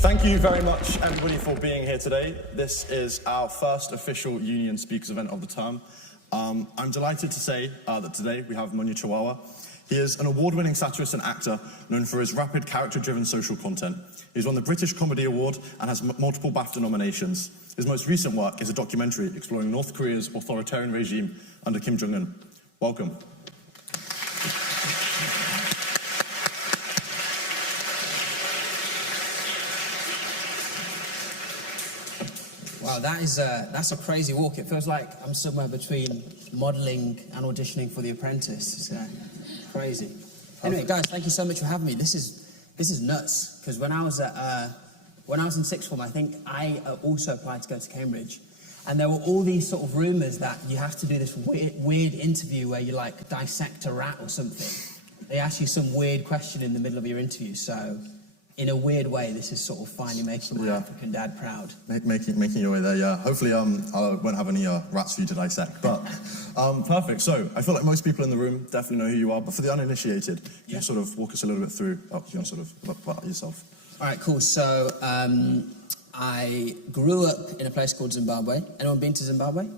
Thank you very much, everybody, for being here today. This is our first official Union Speakers event of the term. I'm delighted to say that today we have Munya Chawawa. He is an award-winning satirist and actor known for his rapid, character-driven social content. He's won the British Comedy Award and has multiple BAFTA nominations. His most recent work is a documentary exploring North Korea's authoritarian regime under Kim Jong-un. Welcome. Wow, that's a crazy walk. It feels like I'm somewhere between modelling and auditioning for The Apprentice. It's crazy. Anyway, guys, thank you so much for having me. This is nuts, because when I was in sixth form, I think I also applied to go to Cambridge, and there were all these sort of rumours that you have to do this weird interview where you like dissect a rat or something. They ask you some weird question in the middle of your interview, so in a weird way, this is sort of finally making my African dad proud. Making your way there, yeah. Hopefully, I won't have any rats for you to dissect, but perfect. So, I feel like most people in the room definitely know who you are, but for the uninitiated, can you sort of walk us a little bit through, about yourself? All right, cool. So, I grew up in a place called Zimbabwe. Anyone been to Zimbabwe?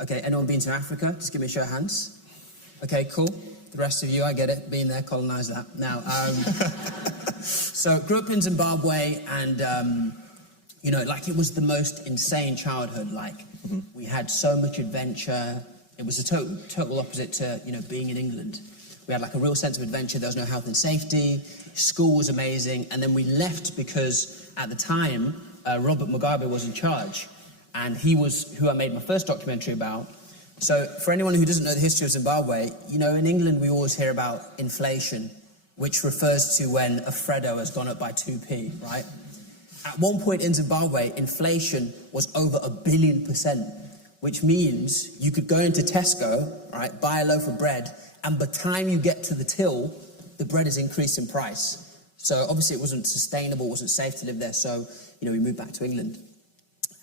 Okay, anyone been to Africa? Just give me a show of hands. Okay, cool. The rest of you, I get it. Being there, colonise that. Now, so grew up in Zimbabwe, and you know, like, it was the most insane childhood. Like, we had so much adventure. It was a total opposite to, you know, being in England. We had like a real sense of adventure. There was no health and safety. School was amazing, and then we left because at the time Robert Mugabe was in charge, and he was who I made my first documentary about. So for anyone who doesn't know the history of Zimbabwe, you know, in England we always hear about inflation, which refers to when a Freddo has gone up by 2p, right? At one point in Zimbabwe, inflation was over 1 billion%, which means you could go into Tesco, right, buy a loaf of bread, and by the time you get to the till, the bread has increased in price. So obviously it wasn't sustainable, it wasn't safe to live there, so, you know, we moved back to England.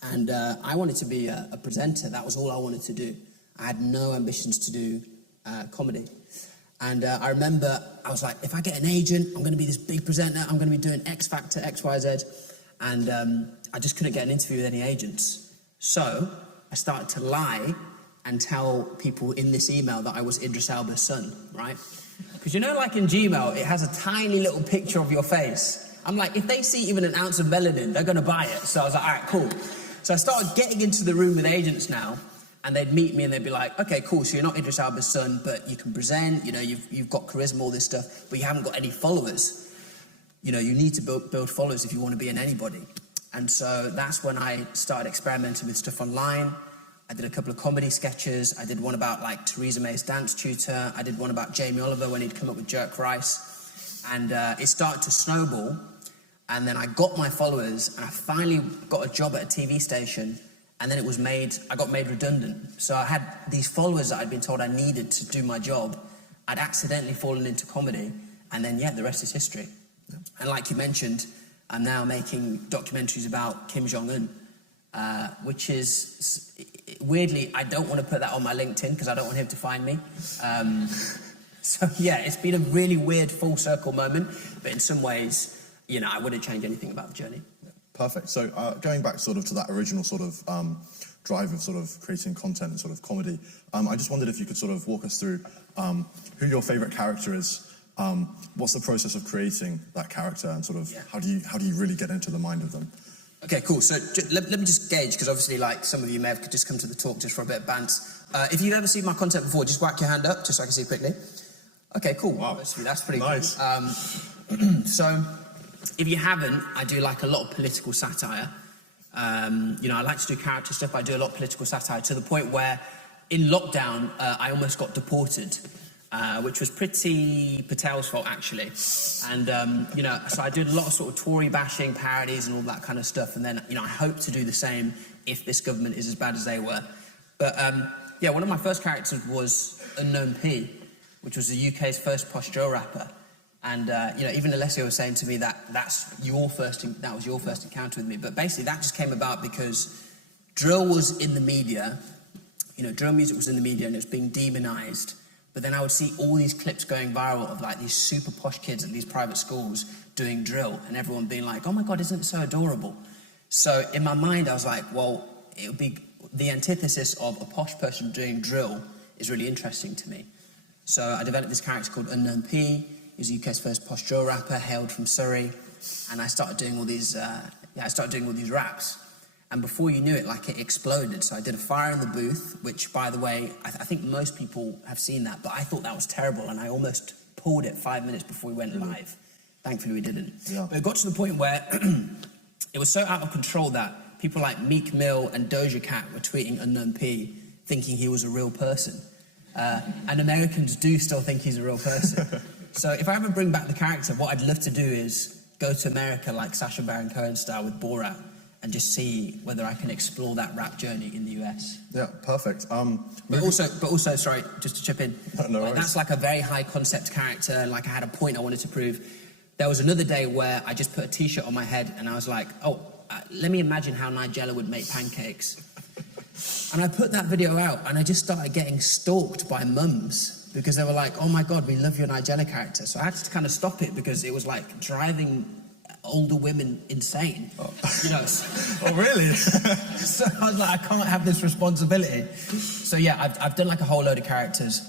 And I wanted to be a presenter. That was all I wanted to do. I had no ambitions to do comedy. And I remember I was like, if I get an agent, I'm going to be this big presenter, I'm going to be doing X Factor, X, Y, Z. And I just couldn't get an interview with any agents. So I started to lie and tell people in this email that I was Idris Elba's son, right? Because you know, like in Gmail, it has a tiny little picture of your face. I'm like, if they see even an ounce of melanin, they're going to buy it. So I was like, all right, cool. So I started getting into the room with agents now, and they'd meet me and they'd be like, okay, cool, so you're not Idris Elba's son, but you can present, you know, you've got charisma, all this stuff, but you haven't got any followers. You know, you need to build followers if you want to be in anybody. And so that's when I started experimenting with stuff online. I did a couple of comedy sketches. I did one about like Theresa May's dance tutor. I did one about Jonny Oliver when he'd come up with jerk rice. And it started to snowball. And then I got my followers, and I finally got a job at a TV station. And then I got made redundant. So I had these followers that I'd been told I needed to do my job. I'd accidentally fallen into comedy. And then, yeah, the rest is history. Yeah. And like you mentioned, I'm now making documentaries about Kim Jong-un, which is, weirdly, I don't want to put that on my LinkedIn because I don't want him to find me. So yeah, it's been a really weird full circle moment, but in some ways, you know, I wouldn't change anything about the journey. Perfect. So going back sort of to that original sort of drive of sort of creating content and sort of comedy, I just wondered if you could sort of walk us through who your favourite character is, what's the process of creating that character, and sort of how do you really get into the mind of them? Okay, cool. So let me just gauge, because obviously, like, some of you may have just come to the talk just for a bit of bants. If you've ever seen my content before, just whack your hand up, just so I can see it quickly. Okay, cool. Wow. That's pretty nice. Cool. So, if you haven't, I do like a lot of political satire. You know, I like to do character stuff. I do a lot of political satire to the point where, in lockdown, I almost got deported. Which was pretty Patel's fault, actually. And, you know, so I did a lot of sort of Tory bashing, parodies and all that kind of stuff. And then, you know, I hope to do the same if this government is as bad as they were. But, yeah, one of my first characters was Unknown P, which was the UK's first Posh Drill rapper. And, you know, even Alessio was saying to me that that was your first encounter with me. But basically that just came about because drill was in the media. You know, drill music was in the media and it was being demonised. But then I would see all these clips going viral of like these super posh kids at these private schools doing drill, and everyone being like, oh my God, isn't it so adorable? So in my mind, I was like, well, it would be the antithesis of a posh person doing drill is really interesting to me. So I developed this character called Unknown P. He was the UK's first posh drill rapper, hailed from Surrey. And I started doing all these, raps. And before you knew it, like, it exploded. So I did a fire in the booth, which, by the way, I think most people have seen that, but I thought that was terrible, and I almost pulled it 5 minutes before we went live. Thankfully, we didn't. Yeah. But it got to the point where it was so out of control that people like Meek Mill and Doja Cat were tweeting Unknown P, thinking he was a real person. And Americans do still think he's a real person. So if I ever bring back the character, what I'd love to do is go to America like Sacha Baron Cohen style with Borat and just see whether I can explore that rap journey in the US. Yeah, perfect. But also, sorry, just to chip in, no worries. That's like a very high concept character, like I had a point I wanted to prove. There was another day where I just put a t-shirt on my head and I was like, let me imagine how Nigella would make pancakes. And I put that video out and I just started getting stalked by mums because they were like, oh my God, we love your Nigella character. So I had to kind of stop it because it was like driving older women insane. Oh, you know. oh really? So I was like, I can't have this responsibility. So yeah, I've done like a whole load of characters.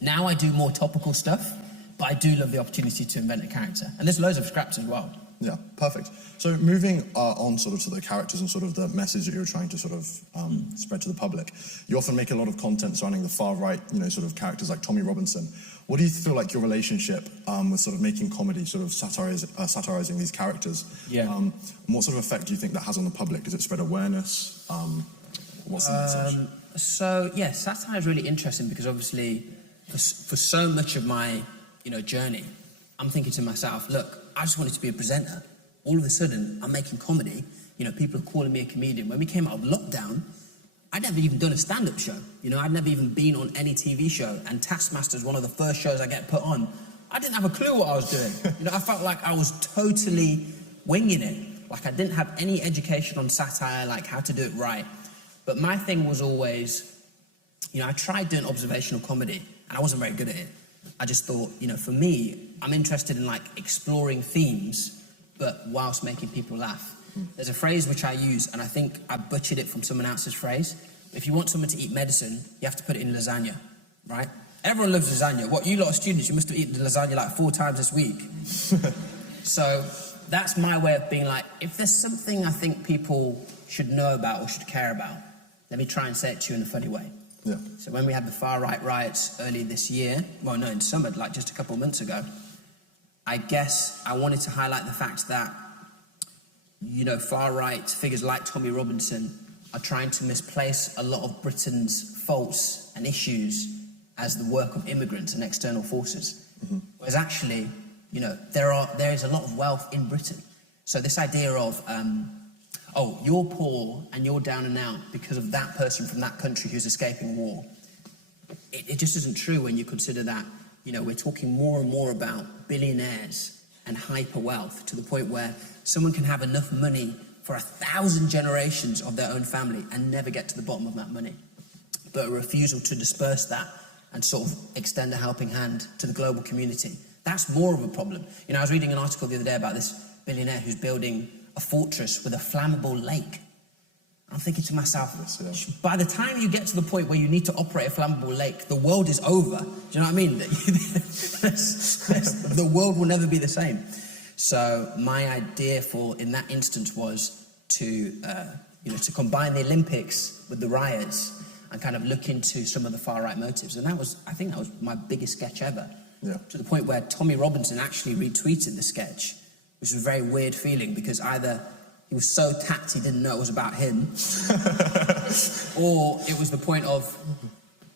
Now I do more topical stuff, but I do love the opportunity to invent a character. And there's loads of scraps as well. Yeah, perfect. So moving on sort of to the characters and sort of the message that you're trying to sort of spread to the public, you often make a lot of content surrounding the far right, you know, sort of characters like Tommy Robinson. What do you feel like your relationship with sort of making comedy, sort of satirizing these characters? Yeah. And what sort of effect do you think that has on the public? Does it spread awareness? What's the message? So yeah, satire is really interesting because obviously for so much of my, journey, I'm thinking to myself, look, I just wanted to be a presenter. All of a sudden, I'm making comedy. People are calling me a comedian. When we came out of lockdown, I'd never even done a stand-up show. I'd never even been on any TV show. And Taskmaster's one of the first shows I get put on. I didn't have a clue what I was doing. I felt like I was totally winging it. Like I didn't have any education on satire, like how to do it right. But my thing was always, I tried doing observational comedy, and I wasn't very good at it. I just thought, for me, I'm interested in like exploring themes, but whilst making people laugh. There's a phrase which I use, and I think I butchered it from someone else's phrase. If you want someone to eat medicine, you have to put it in lasagna, right? Everyone loves lasagna. What, you lot of students, you must have eaten lasagna like 4 times this week. So that's my way of being like, if there's something I think people should know about or should care about, let me try and say it to you in a funny way. Yeah. So when we had the far-right riots early this year, well, no, in summer, like just a couple of months ago, I guess I wanted to highlight the fact that, far-right figures like Tommy Robinson are trying to misplace a lot of Britain's faults and issues as the work of immigrants and external forces. Mm-hmm. Whereas actually, there is a lot of wealth in Britain. So this idea of, you're poor and you're down and out because of that person from that country who's escaping war. It just isn't true when you consider that, we're talking more and more about billionaires and hyper wealth to the point where someone can have enough money for 1,000 generations of their own family and never get to the bottom of that money. But a refusal to disperse that and sort of extend a helping hand to the global community. That's more of a problem. I was reading an article the other day about this billionaire who's building a fortress with a flammable lake. I'm thinking to myself, by the time you get to the point where you need to operate a flammable lake, the world is over. Do you know what I mean? The world will never be the same. So my idea in that instance was to combine the Olympics with the riots and kind of look into some of the far-right motives. And I think that was my biggest sketch ever. Yeah. To the point where Tommy Robinson actually retweeted the sketch, which was a very weird feeling because either he was so tapped he didn't know it was about him, or it was the point of,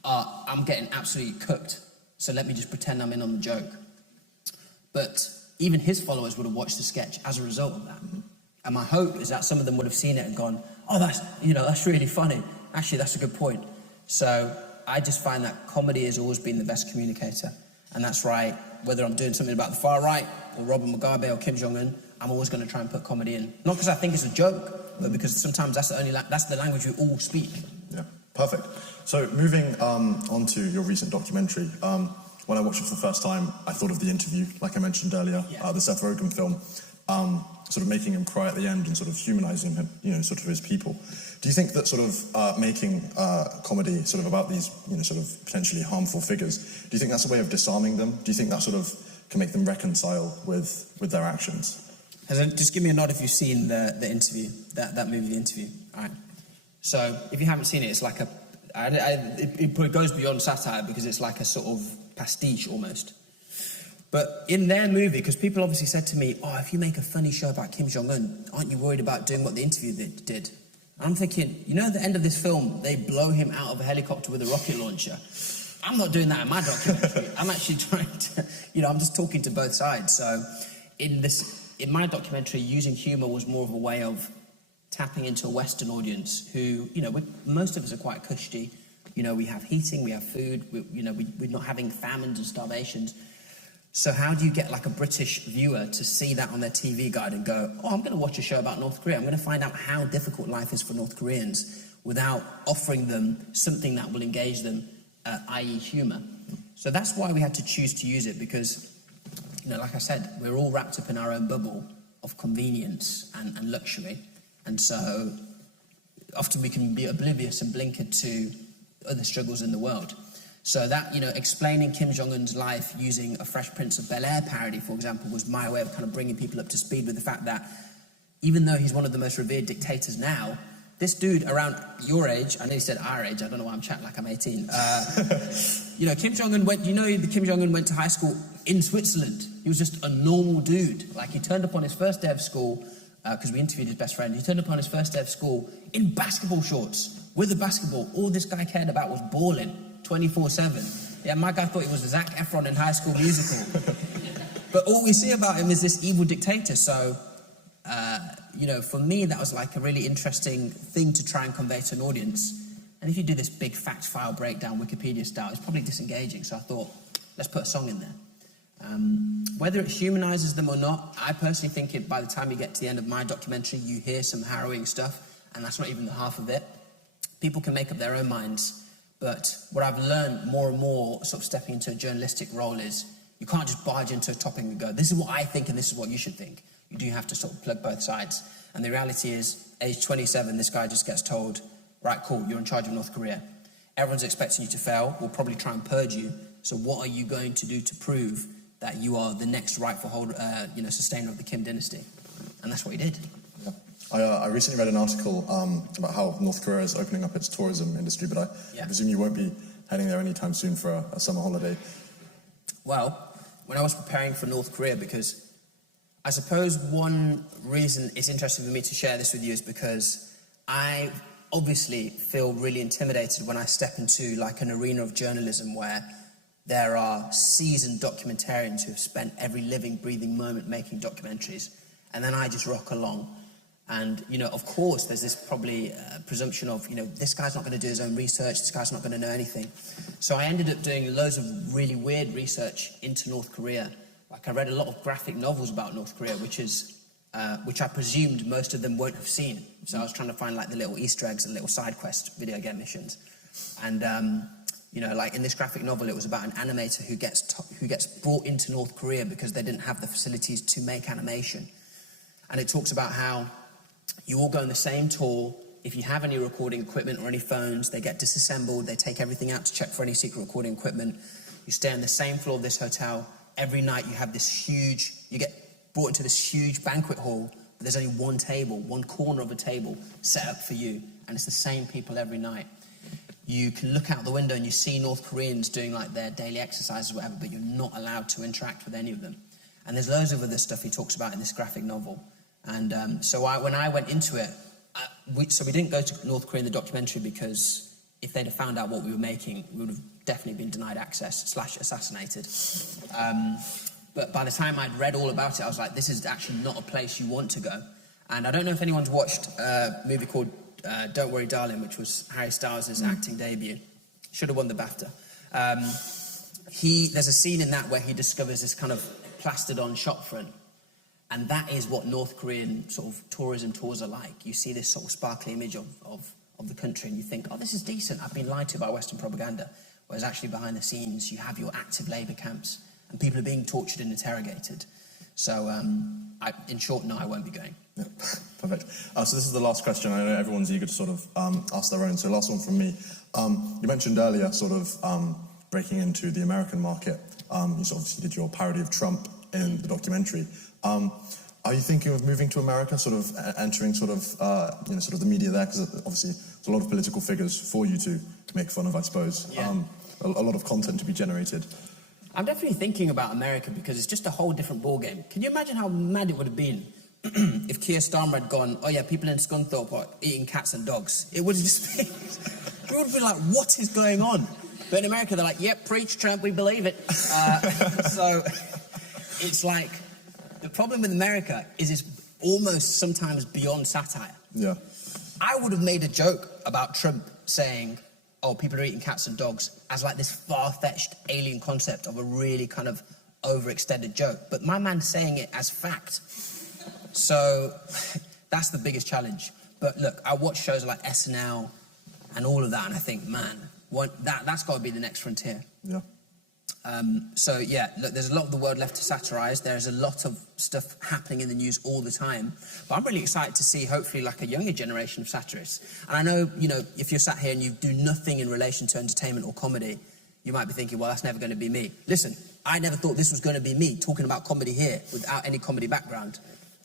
I'm getting absolutely cooked, so let me just pretend I'm in on the joke. But even his followers would have watched the sketch as a result of that. Mm-hmm. And my hope is that some of them would have seen it and gone, oh, that's really funny. Actually, that's a good point. So I just find that comedy has always been the best communicator. And that's right, whether I'm doing something about the far right, or Robert Mugabe, or Kim Jong-un, I'm always going to try and put comedy in. Not because I think it's a joke, but because sometimes that's the language we all speak. Yeah. Perfect. So moving on to your recent documentary, when I watched it for the first time, I thought of The Interview, like I mentioned earlier, the Seth Rogen film, sort of making him cry at the end and sort of humanizing him, sort of his people. Do you think that sort of making comedy sort of about these, sort of potentially harmful figures, do you think that's a way of disarming them? Do you think that sort of can make them reconcile with their actions? Just give me a nod if you've seen the Interview, that movie, The Interview. All right. So if you haven't seen it, it's like it goes beyond satire because it's like a sort of pastiche almost. But in their movie, because people obviously said to me, oh, if you make a funny show about Kim Jong-un, aren't you worried about doing what The Interview did? And I'm thinking, at the end of this film, they blow him out of a helicopter with a rocket launcher. I'm not doing that in my documentary. I'm actually trying to, I'm just talking to both sides. So in my documentary, using humour was more of a way of tapping into a Western audience who, most of us are quite cushy. We have heating, we have food, we're not having famines and starvations. So how do you get like a British viewer to see that on their TV guide and go, oh, I'm going to watch a show about North Korea. I'm going to find out how difficult life is for North Koreans without offering them something that will engage them, i.e. humour. So that's why we had to choose to use it because, like I said, we're all wrapped up in our own bubble of convenience and luxury. And so often we can be oblivious and blinkered to other struggles in the world. So that, explaining Kim Jong-un's life using a Fresh Prince of Bel-Air parody, for example, was my way of kind of bringing people up to speed with the fact that even though he's one of the most revered dictators now, this dude around your age, I know you said our age, I don't know why I'm chatting like I'm 18. Kim Jong-un Kim Jong-un went to high school in Switzerland. He was just a normal dude. Like, he turned up on his first day of school, because we interviewed his best friend. He turned up on his first day of school in basketball shorts with a basketball. All this guy cared about was balling 24/7. Yeah, my guy thought he was Zac Efron in High School Musical. But all we see about him is this evil dictator. So, for me, that was like a really interesting thing to try and convey to an audience. And if you do this big fact file breakdown, Wikipedia style, it's probably disengaging. So I thought, let's put a song in there. Whether it humanises them or not, I personally think by the time you get to the end of my documentary, you hear some harrowing stuff, and that's not even the half of it. People can make up their own minds, but what I've learned more and more, sort of stepping into a journalistic role, is you can't just barge into a topic and go, this is what I think and this is what you should think. You do have to sort of plug both sides. And the reality is, age 27, this guy just gets told, right, cool, you're in charge of North Korea. Everyone's expecting you to fail. We'll probably try and purge you. So what are you going to do to prove that you are the next rightful sustainer of the Kim dynasty? And that's what he did. Yeah. I recently read an article about how North Korea is opening up its tourism industry, but I presume you won't be heading there anytime soon for a summer holiday. Well, when I was preparing for North Korea, because I suppose one reason it's interesting for me to share this with you is because I obviously feel really intimidated when I step into like an arena of journalism where there are seasoned documentarians who have spent every living, breathing moment making documentaries, and then I just rock along. And, of course, there's this probably presumption of, this guy's not going to do his own research, this guy's not going to know anything. So I ended up doing loads of really weird research into North Korea. Like, I read a lot of graphic novels about North Korea, which I presumed most of them won't have seen. So I was trying to find, like, the little Easter eggs and little side quest video game missions. And, like in this graphic novel, it was about an animator who gets brought into North Korea because they didn't have the facilities to make animation. And it talks about how you all go on the same tour. If you have any recording equipment or any phones, they get disassembled. They take everything out to check for any secret recording equipment. You stay on the same floor of this hotel. Every night you have you get brought into this huge banquet hall, but there's only one table, one corner of a table set up for you. And it's the same people every night. You can look out the window and you see North Koreans doing like their daily exercises or whatever, but you're not allowed to interact with any of them. And there's loads of other stuff he talks about in this graphic novel. And when I went into it, we didn't go to North Korea in the documentary because if they'd have found out what we were making, we would have definitely been denied access / assassinated. But by the time I'd read all about it, I was like, this is actually not a place you want to go. And I don't know if anyone's watched a movie called Don't Worry Darling, which was Harry Styles' acting debut. Should have won the BAFTA. There's a scene in that where he discovers this kind of plastered-on shopfront. And that is what North Korean sort of tourism tours are like. You see this sort of sparkly image of of the country and you think, oh, this is decent, I've been lied to by Western propaganda. Whereas actually behind the scenes, you have your active labour camps and people are being tortured and interrogated. So, in short, no, I won't be going. Yeah, perfect. So this is the last question. I know everyone's eager to sort of ask their own. So last one from me. You mentioned earlier sort of breaking into the American market. You sort of did your parody of Trump in the documentary. Are you thinking of moving to America, sort of entering sort of sort of the media there? Because obviously there's a lot of political figures for you to make fun of, I suppose. Yeah. A lot of content to be generated. I'm definitely thinking about America because it's just a whole different ballgame. Can you imagine how mad it would have been if Keir Starmer had gone, oh yeah, people in Scunthorpe are eating cats and dogs? It would have just been... we would have been like, what is going on? But in America, they're like, yep, preach, Trump, we believe it. So it's like, the problem with America is it's almost sometimes beyond satire. Yeah. I would have made a joke about Trump saying, oh, people are eating cats and dogs, as like this far-fetched alien concept of a really kind of overextended joke. But my man's saying it as fact. So that's the biggest challenge. But look, I watch shows like SNL and all of that, and I think, man, that's got to be the next frontier. Yeah. So yeah, look, there's a lot of the world left to satirise. There's a lot of stuff happening in the news all the time. But I'm really excited to see, hopefully, like a younger generation of satirists. And I know, if you're sat here and you do nothing in relation to entertainment or comedy, you might be thinking, well, that's never going to be me. Listen, I never thought this was going to be me talking about comedy here without any comedy background.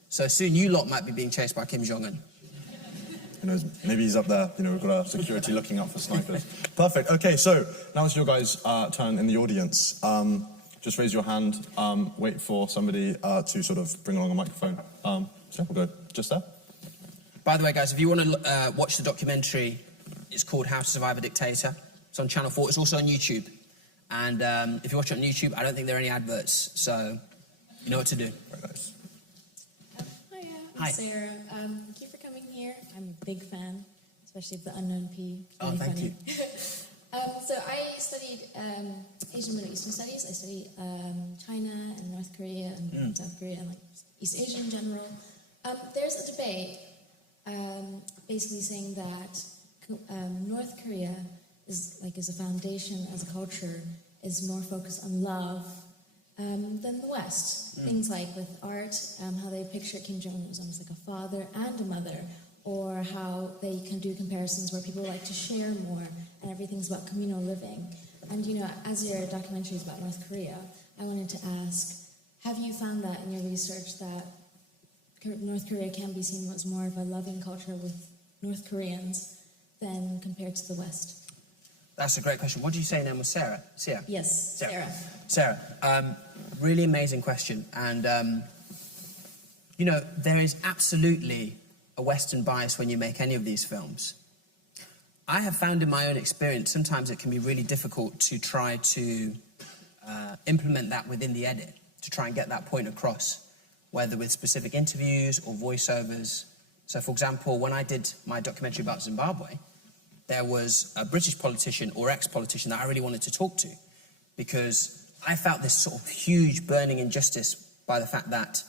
So soon you lot might be being chased by Kim Jong-un. Who knows, maybe he's up there, we've got our security looking out for snipers. Perfect, okay, so now it's your guys' turn in the audience. Just raise your hand, wait for somebody to sort of bring along a microphone. So we'll go just there. By the way, guys, if you want to watch the documentary, it's called How to Survive a Dictator. It's on Channel 4, it's also on YouTube. And if you watch it on YouTube, I don't think there are any adverts, so you know what to do. Very nice. Hiya, Hi. I'm Sarah. Thank you for coming here. I'm a big fan, especially of the Unknown P. It's Oh, really thank funny. you. So I studied Asian Middle Eastern Studies. I studied China and North Korea and South Korea and like East Asia in general. There's a debate basically saying that North Korea is a foundation as a culture is more focused on love than the West. Things like with art, how they picture Kim Jong-un as almost like a father and a mother, or how they can do comparisons where people like to share more and everything's about communal living. And as your documentary is about North Korea, I wanted to ask, have you found that in your research that North Korea can be seen as more of a loving culture with North Koreans than compared to the West? That's a great question. What did you say your name was? Sarah? Yes, Sarah. Sarah, really amazing question. And, there is absolutely a Western bias when you make any of these films. I have found in my own experience, sometimes it can be really difficult to try to implement that within the edit, to try and get that point across, whether with specific interviews or voiceovers. So, for example, when I did my documentary about Zimbabwe, there was a British politician or ex-politician that I really wanted to talk to because I felt this sort of huge burning injustice by the fact that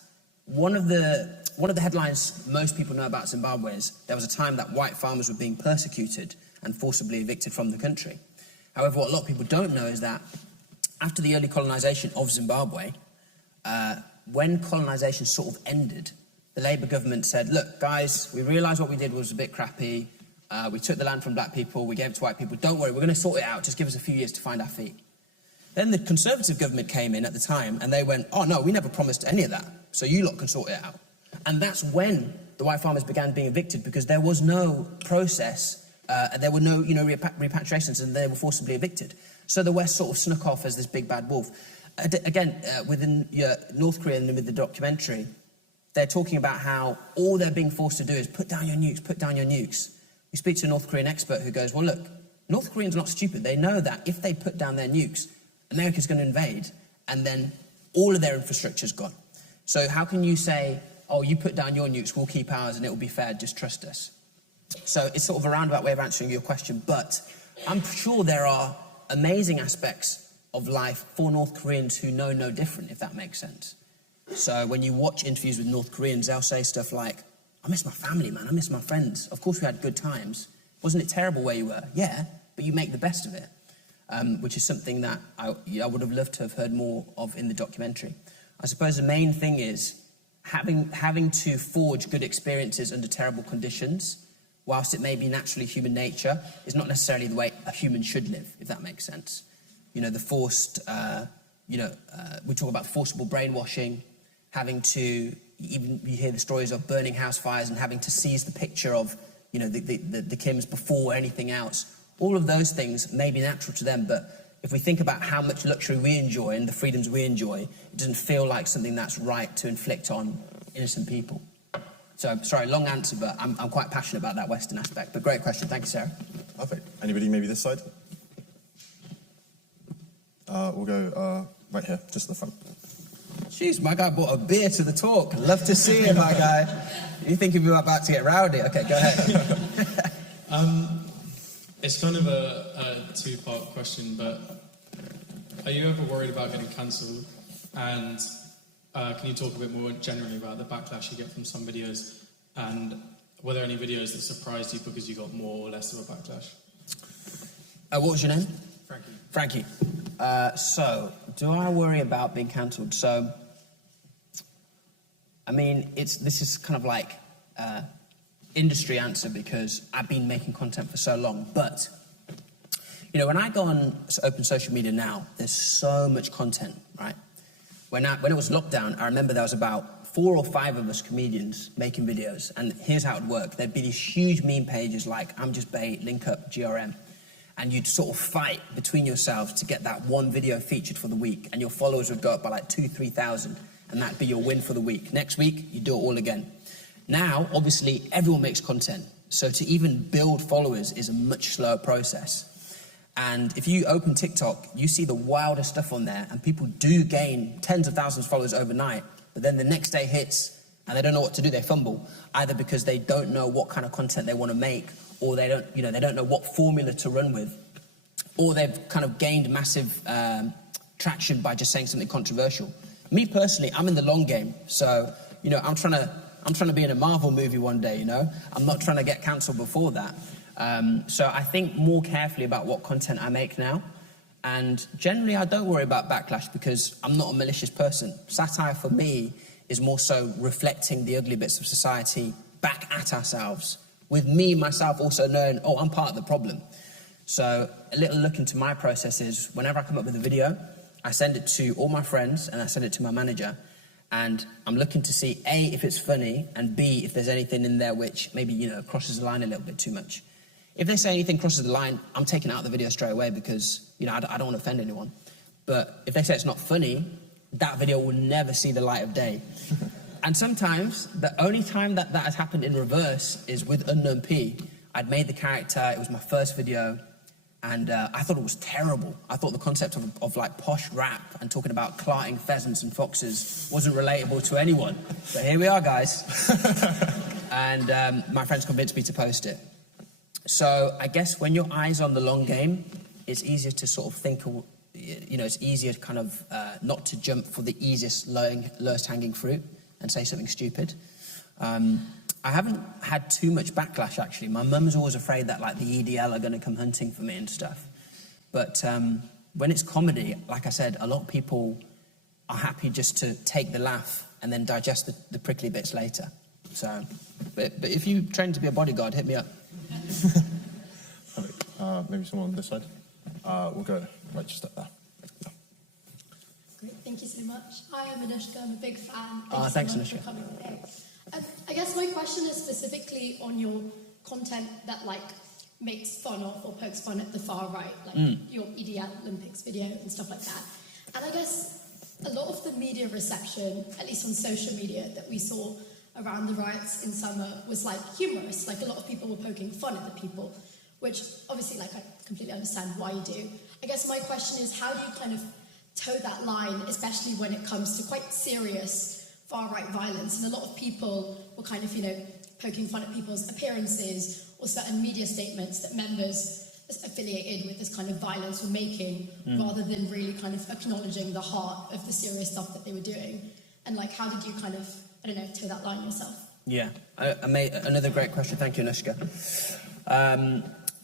one of the headlines most people know about Zimbabwe is there was a time that white farmers were being persecuted and forcibly evicted from the country. However, what a lot of people don't know is that after the early colonization of Zimbabwe, when colonization sort of ended, the Labour government said, look, guys, we realised what we did was a bit crappy. We took the land from black people, we gave it to white people. Don't worry, we're going to sort it out. Just give us a few years to find our feet. Then the Conservative government came in at the time and they went, oh no, we never promised any of that. So you lot can sort it out. And that's when the white farmers began being evicted because there was no process, there were no, repatriations and they were forcibly evicted. So the West sort of snuck off as this big bad wolf. Again, within North Korea and with the documentary, they're talking about how all they're being forced to do is put down your nukes, put down your nukes. We speak to a North Korean expert who goes, well, look, North Koreans are not stupid. They know that if they put down their nukes, America's going to invade, and then all of their infrastructure's gone. So how can you say, oh, you put down your nukes, we'll keep ours, and it will be fair, just trust us? So it's sort of a roundabout way of answering your question, but I'm sure there are amazing aspects of life for North Koreans who know no different, if that makes sense. So when you watch interviews with North Koreans, they'll say stuff like, I miss my family, man, I miss my friends. Of course we had good times. Wasn't it terrible where you were? Yeah, but you make the best of it, which is something that I would have loved to have heard more of in the documentary. I suppose the main thing is having to forge good experiences under terrible conditions, whilst it may be naturally human nature, is not necessarily the way a human should live, if that makes sense. You know, the forced, we talk about forcible brainwashing, having to, even you hear the stories of burning house fires and having to seize the picture of, you know, the Kims before anything else. All of those things may be natural to them, but if we think about how much luxury we enjoy and the freedoms we enjoy, it doesn't feel like something that's right to inflict on innocent people. So, sorry, long answer, but I'm quite passionate about that Western aspect. But great question. Thank you, Sarah. Perfect. Anybody maybe this side? We'll go right here, just at the front. Jeez, my guy brought a beer to the talk. Love to see it, my guy. You think you were about to get rowdy? Okay, go ahead. It's kind of a two-part question, but are you ever worried about getting cancelled? And can you talk a bit more generally about the backlash you get from some videos? And were there any videos that surprised you because you got more or less of a backlash? What was your name? Frankie. Frankie. So, do I worry about being cancelled? So, I mean, this is kind of like industry answer because I've been making content for so long. But, you know, when I go on open social media now, there's so much content, right? When it was lockdown, I remember there was about 4 or 5 of us comedians making videos. And here's how it worked. There'd be these huge meme pages like I'm Just Bait, Link Up, GRM. And you'd sort of fight between yourselves to get that one video featured for the week. And your followers would go up by like 2,000-3,000. And that'd be your win for the week. Next week, you do it all again. Now, obviously, everyone makes content. So to even build followers is a much slower process. And if you open TikTok, you see the wildest stuff on there. And people do gain tens of thousands of followers overnight. But then the next day hits and they don't know what to do. They fumble. Either because they don't know what kind of content they want to make, or they don't know what formula to run with, or they've kind of gained massive traction by just saying something controversial. Me personally, I'm in the long game. So, you know, I'm trying to be in a Marvel movie one day, you know? I'm not trying to get cancelled before that. So I think more carefully about what content I make now. And generally, I don't worry about backlash because I'm not a malicious person. Satire, for me, is more so reflecting the ugly bits of society back at ourselves, with me, myself, also knowing, oh, I'm part of the problem. So a little look into my process is whenever I come up with a video, I send it to all my friends and I send it to my manager. And I'm looking to see, A, if it's funny, and B, if there's anything in there which maybe, you know, crosses the line a little bit too much. If they say anything crosses the line, I'm taking out the video straight away because, you know, I don't want to offend anyone. But if they say it's not funny, that video will never see the light of day. And sometimes, the only time that has happened in reverse is with Unknown P. I'd made the character, it was my first video, and I thought it was terrible. I thought the concept of like posh rap and talking about clarting pheasants and foxes wasn't relatable to anyone. But here we are, guys. And my friends convinced me to post it. So I guess when your eye's on the long game, it's easier to sort of think, you know, it's easier kind of not to jump for the easiest, lowest hanging fruit and say something stupid. I haven't had too much backlash, actually. My mum's always afraid that, like, the EDL are going to come hunting for me and stuff. But when it's comedy, like I said, a lot of people are happy just to take the laugh and then digest the prickly bits later. So, but if you train to be a bodyguard, hit me up. Perfect. Maybe someone on this side. We'll go right just up there. Yeah. Great, thank you so much. Hi, I'm Anushka. I'm a big fan. Thanks, so much Anushka. for coming today. I guess my question is specifically on your content that like makes fun of or pokes fun at the far right, like your EDL Olympics video and stuff like that. And I guess a lot of the media reception, at least on social media, that we saw around the riots in summer was like humorous. Like a lot of people were poking fun at the people, which obviously, like, I completely understand why you do. I guess my question is, how do you kind of toe that line, especially when it comes to quite serious far-right violence? And a lot of people were kind of, you know, poking fun at people's appearances or certain media statements that members affiliated with this kind of violence were making, rather than really kind of acknowledging the heart of the serious stuff that they were doing. And, like, how did you kind of, I don't know, toe that line yourself? Yeah, I made another great question. Thank you, Anushka.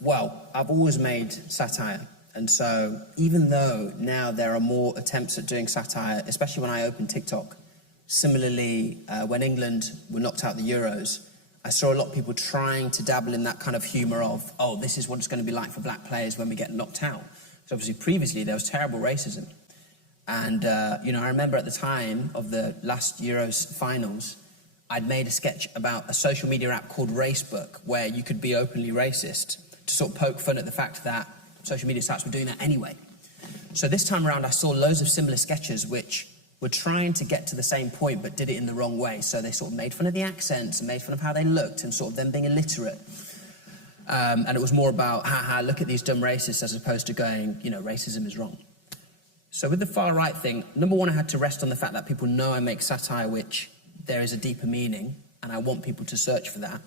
Well, I've always made satire. And so even though now there are more attempts at doing satire, especially when I opened TikTok, similarly, when England were knocked out the Euros, I saw a lot of people trying to dabble in that kind of humour of, oh, this is what it's going to be like for black players when we get knocked out. So obviously previously there was terrible racism. And, you know, I remember at the time of the last Euros finals, I'd made a sketch about a social media app called Racebook, where you could be openly racist to sort of poke fun at the fact that social media sites were doing that anyway. So this time around, I saw loads of similar sketches which were trying to get to the same point but did it in the wrong way. So they sort of made fun of the accents and made fun of how they looked and sort of them being illiterate. And it was more about, haha, look at these dumb racists, as opposed to going, you know, racism is wrong. So with the far right thing, number one, I had to rest on the fact that people know I make satire, which there is a deeper meaning, and I want people to search for that.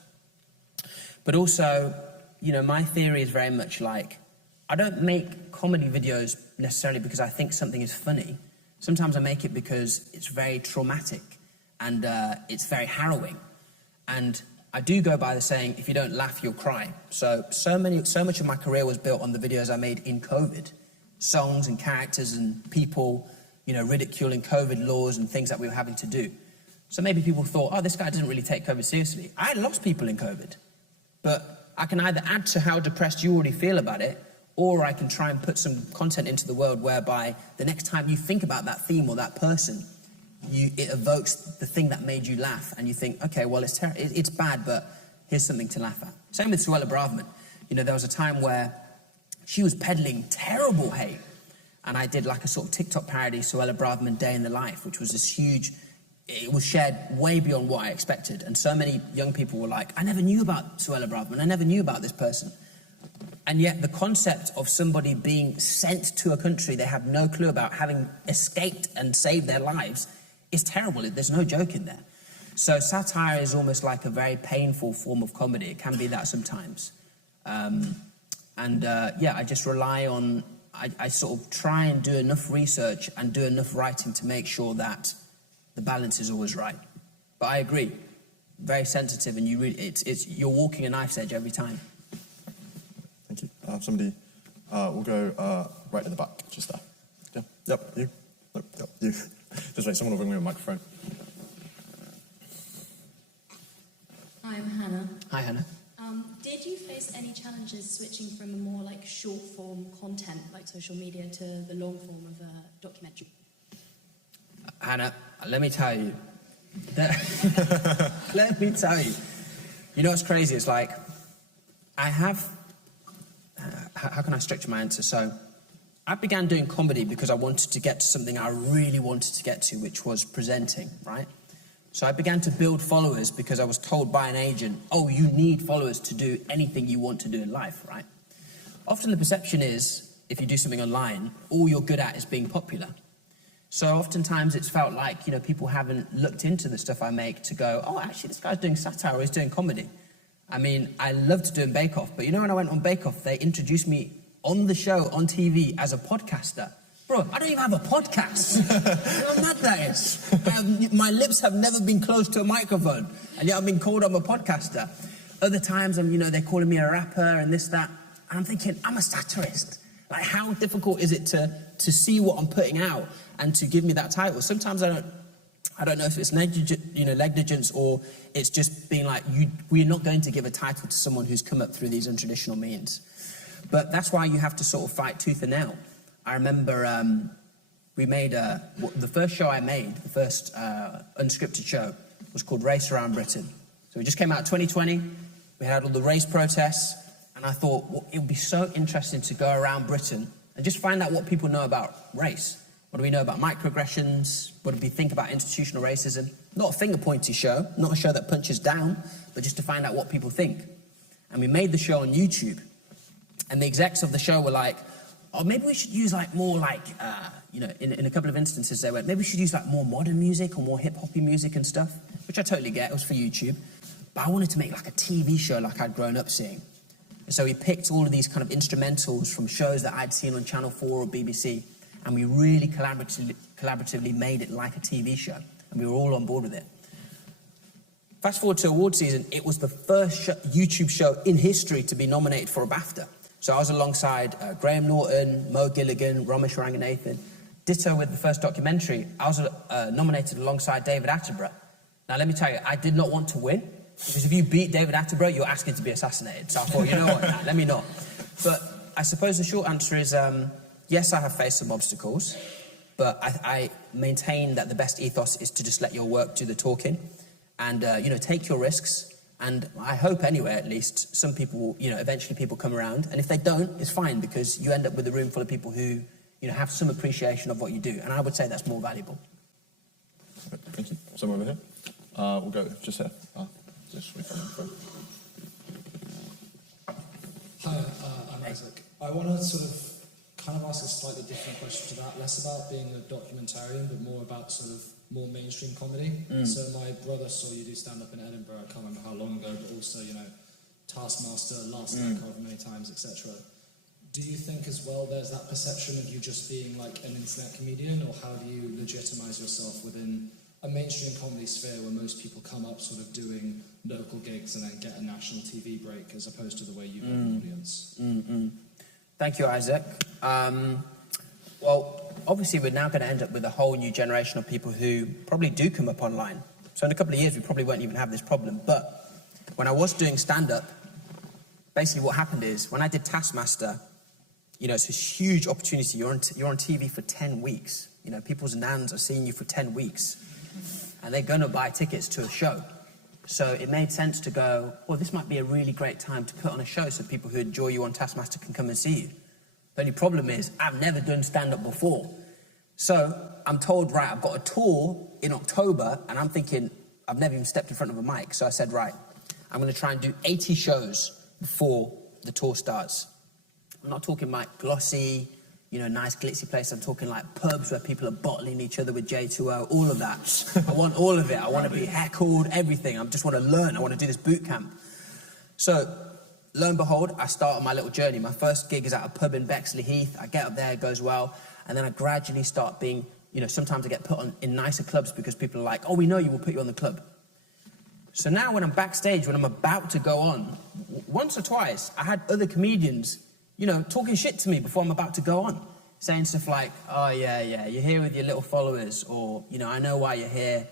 But also, you know, my theory is very much like, I don't make comedy videos necessarily because I think something is funny. Sometimes I make it because it's very traumatic and it's very harrowing. And I do go by the saying, if you don't laugh, you'll cry. So much of my career was built on the videos I made in COVID. Songs and characters and people, you know, ridiculing COVID laws and things that we were having to do. So maybe people thought, oh, this guy doesn't really take COVID seriously. I lost people in COVID. But I can either add to how depressed you already feel about it, or I can try and put some content into the world whereby the next time you think about that theme or that person, it evokes the thing that made you laugh, and you think, okay, well, it's bad, but here's something to laugh at. Same with Suella Braverman. You know, there was a time where she was peddling terrible hate, and I did like a sort of TikTok parody, Suella Braverman Day in the Life, which was this huge, it was shared way beyond what I expected, and so many young people were like, I never knew about Suella Braverman, I never knew about this person. And yet the concept of somebody being sent to a country they have no clue about, having escaped and saved their lives, is terrible. There's no joke in there. So satire is almost like a very painful form of comedy. It can be that sometimes. Yeah, I just rely on, I sort of try and do enough research and do enough writing to make sure that the balance is always right. But I agree, very sensitive, and you're walking a knife's edge every time. Thank you. Somebody, we'll go right at the back, just there. Yeah. Yep, you. Nope, yep, you. Just wait, someone will bring me a microphone. Hi, I'm Hannah. Hi, Hannah. Did you face any challenges switching from a more like short form content like social media to the long form of a documentary? Hannah, let me tell you. Let me tell you. You know what's crazy? It's like, I have... how can I structure my answer? So, I began doing comedy because I wanted to get to something I really wanted to get to, which was presenting, right? So I began to build followers because I was told by an agent, oh, you need followers to do anything you want to do in life, right? Often the perception is, if you do something online, all you're good at is being popular. So oftentimes it's felt like, you know, people haven't looked into the stuff I make to go, oh, actually, this guy's doing satire or he's doing comedy. I mean, I loved doing Bake Off, but you know when I went on Bake Off, they introduced me on the show, on TV, as a podcaster. Bro, I don't even have a podcast. You know how mad that is? My lips have never been close to a microphone, and yet I've been called I'm a podcaster. Other times, they're calling me a rapper and this, that, and I'm thinking, I'm a satirist. Like, how difficult is it to see what I'm putting out and to give me that title? Sometimes I don't know if it's negligence or it's just being like, we're not going to give a title to someone who's come up through these untraditional means. But that's why you have to sort of fight tooth and nail. I remember we made the first show I made, the first unscripted show, was called Race Around Britain. So we just came out 2020, we had all the race protests, and I thought, well, it would be so interesting to go around Britain and just find out what people know about race. What do we know about microaggressions? What do we think about institutional racism? Not a finger-pointy show, not a show that punches down, but just to find out what people think. And we made the show on YouTube. And the execs of the show were like, oh, maybe we should use more in a couple of instances they went, maybe we should use more modern music or more hip-hoppy music and stuff, which I totally get, it was for YouTube. But I wanted to make a TV show like I'd grown up seeing. And so we picked all of these kind of instrumentals from shows that I'd seen on Channel 4 or BBC, and we really collaboratively made it like a TV show, and we were all on board with it. Fast forward to award season, it was the first YouTube show in history to be nominated for a BAFTA. So I was alongside Graham Norton, Mo Gilligan, Ramesh Ranganathan. Ditto with the first documentary, I was nominated alongside David Attenborough. Now let me tell you, I did not want to win, because if you beat David Attenborough, you're asking to be assassinated. So I thought, you know what, nah, let me not. But I suppose the short answer is, yes, I have faced some obstacles, but I maintain that the best ethos is to just let your work do the talking and, take your risks. And I hope anyway, at least, some people will, eventually people come around. And if they don't, it's fine, because you end up with a room full of people who, have some appreciation of what you do. And I would say that's more valuable. Thank you. Someone over here. We'll go just here. Just wait for the Hi, I'm Isaac. I want to sort of kind of ask a slightly different question to that, less about being a documentarian, but more about sort of more mainstream comedy. So my brother saw you do stand-up in Edinburgh, I can't remember how long ago, but also, Taskmaster, Last Night, however many times, etc. Do you think as well there's that perception of you just being like an internet comedian, or how do you legitimize yourself within a mainstream comedy sphere where most people come up sort of doing local gigs and then get a national TV break, as opposed to the way you build an audience? Thank you, Isaac. Well, obviously we're now going to end up with a whole new generation of people who probably do come up online. So in a couple of years we probably won't even have this problem. But when I was doing stand-up, basically what happened is, when I did Taskmaster, it's a huge opportunity. You're on TV for 10 weeks. People's nans are seeing you for 10 weeks. And they're going to buy tickets to a show. So it made sense to go, well, this might be a really great time to put on a show so people who enjoy you on Taskmaster can come and see you. The only problem is, I've never done stand-up before. So I'm told, right, I've got a tour in October, and I'm thinking, I've never even stepped in front of a mic. So I said, right, I'm going to try and do 80 shows before the tour starts. I'm not talking like glossy, nice glitzy place. I'm talking like pubs where people are bottling each other with J2O, all of that. I want all of it. I want to be heckled, everything. I just want to learn. I want to do this boot camp. So, lo and behold, I start on my little journey. My first gig is at a pub in Bexley-Heath. I get up there, it goes well. And then I gradually start being, sometimes I get put on in nicer clubs because people are like, oh, we know you, we'll put you on the club. So now when I'm backstage, when I'm about to go on, once or twice, I had other comedians talking shit to me before I'm about to go on, saying stuff like, oh, yeah, you're here with your little followers, or, I know why you're here.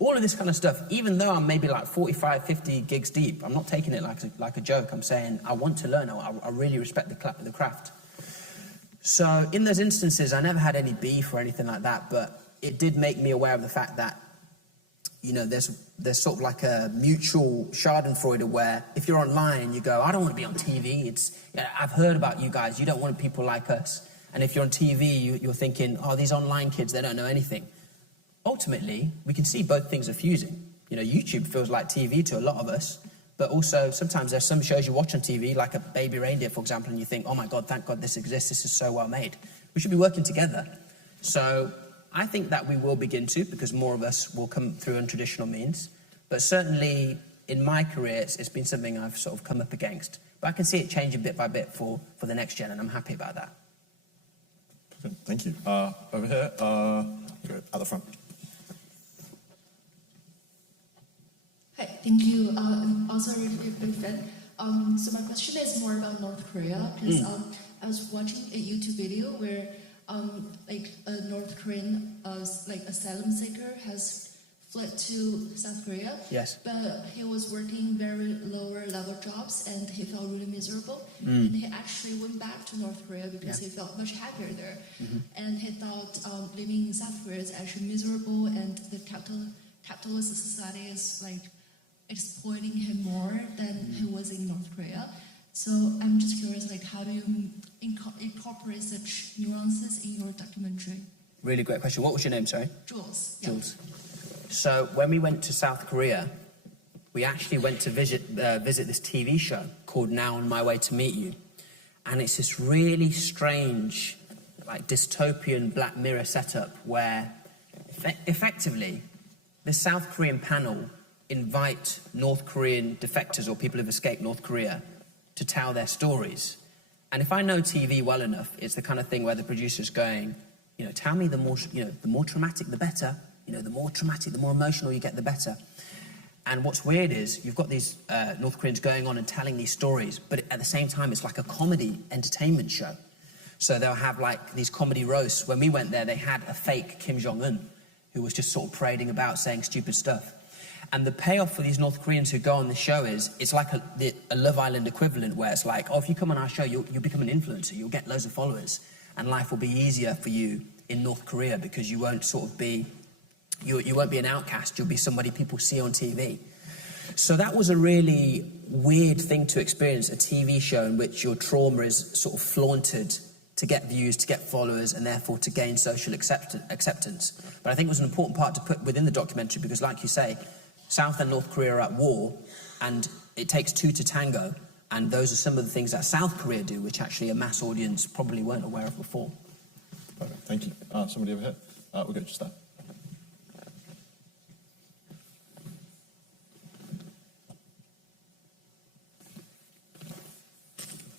All of this kind of stuff, even though I'm maybe like 45, 50 gigs deep, I'm not taking it like a joke. I'm saying, I want to learn. I really respect the craft. So in those instances, I never had any beef or anything like that, but it did make me aware of the fact that, there's sort of like a mutual schadenfreude where if you're online, you go, I don't want to be on TV. I've heard about you guys. You don't want people like us. And if you're on TV, you're thinking, oh, these online kids, they don't know anything. Ultimately, we can see both things are fusing. YouTube feels like TV to a lot of us, but also sometimes there's some shows you watch on TV, like a Baby Reindeer, for example, and you think, oh my God, thank God this exists. This is so well made. We should be working together. So I think that we will begin to, because more of us will come through untraditional means. But certainly in my career, it's been something I've sort of come up against. But I can see it changing bit by bit for the next gen, and I'm happy about that. Thank you. Over here, go at the front. Hi, thank you. I'm also a really big fan. So my question is more about North Korea, because I was watching a YouTube video where a North Korean asylum seeker has fled to South Korea. Yes. But he was working very lower level jobs and he felt really miserable. And he actually went back to North Korea because he felt much happier there. And he thought living in South Korea is actually miserable, and the capitalist society is exploiting him more than he was in North Korea. So I'm just curious, how do you incorporate such nuances in your documentary? Really great question. What was your name, sorry? Jules. Jules. So when we went to South Korea, we actually went to visit this TV show called Now On My Way to Meet You. And it's this really strange, dystopian Black Mirror setup where effectively the South Korean panel invite North Korean defectors or people who've escaped North Korea to tell their stories. And if I know TV well enough, it's the kind of thing where the producer's going, tell me the more traumatic, the better. The more traumatic, the more emotional you get, the better. And what's weird is you've got these North Koreans going on and telling these stories, but at the same time, it's like a comedy entertainment show. So they'll have like these comedy roasts. When we went there, they had a fake Kim Jong-un who was just sort of parading about saying stupid stuff. And the payoff for these North Koreans who go on the show is, it's like a Love Island equivalent where it's like, oh, if you come on our show, you'll become an influencer, you'll get loads of followers, and life will be easier for you in North Korea because you won't sort of be, you won't be an outcast, you'll be somebody people see on TV. So that was a really weird thing to experience, a TV show in which your trauma is sort of flaunted to get views, to get followers, and therefore to gain social acceptance. But I think it was an important part to put within the documentary because, like you say, South and North Korea are at war, and it takes two to tango, and those are some of the things that South Korea do, which actually a mass audience probably weren't aware of before. Perfect, thank you. Somebody over here. We'll go just there.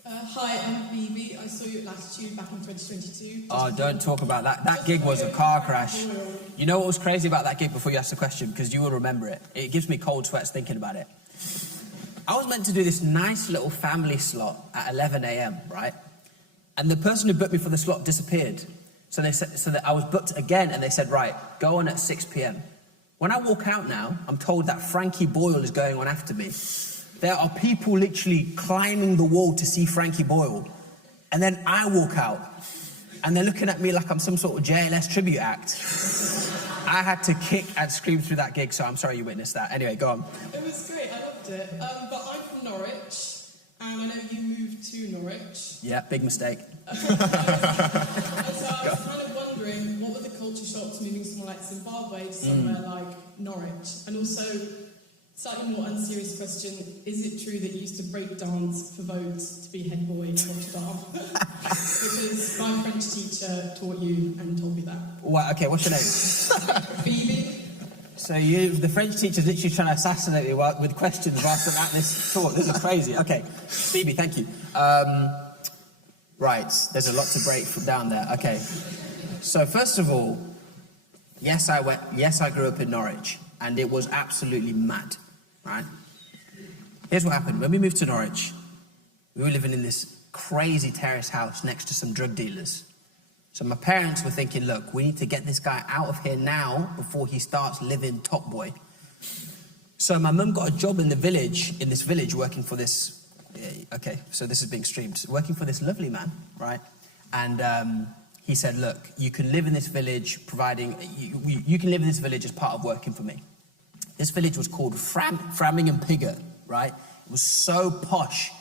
Hi, I'm Phoebe. I saw you at Latitude back in 2022. Oh, don't talk about that. That gig was a car crash. You know what was crazy about that gig before you ask the question? Because you will remember it. It gives me cold sweats thinking about it. I was meant to do this nice little family slot at 11 a.m., right? And the person who booked me for the slot disappeared. So they said, so that I was booked again, and they said, right, go on at 6 p.m. When I walk out now, I'm told that Frankie Boyle is going on after me. There are people literally climbing the wall to see Frankie Boyle. And then I walk out, and they're looking at me like I'm some sort of JLS tribute act. I had to kick and scream through that gig, so I'm sorry you witnessed that. Anyway, go on. It was great, I loved it. But I'm from Norwich, and I know you moved to Norwich. Yeah, big mistake. So I was kind of wondering, what were the culture shocks moving somewhere like Zimbabwe to somewhere like Norwich? And also, slightly more unserious question, is it true that you used to break dance for votes to be head boy in Rotterdam? Because my French teacher taught you and told me that. Well, okay, what's your name? Phoebe? So the French teacher's literally trying to assassinate me with questions whilst I'm at this talk. This is crazy. Okay, Phoebe, thank you. Right, there's a lot to break from down there. Okay, so first of all, yes, I grew up in Norwich, and it was absolutely mad. Right? Here's what happened. When we moved to Norwich, we were living in this crazy terrace house next to some drug dealers. So my parents were thinking, look, we need to get this guy out of here now before he starts living top boy. So my mum got a job in this village, working for this, okay, so this is being streamed, working for this lovely man, right? And he said, look, you can live in this village you can live in this village as part of working for me. This village was called Framingham-Pigott, right? It was so posh.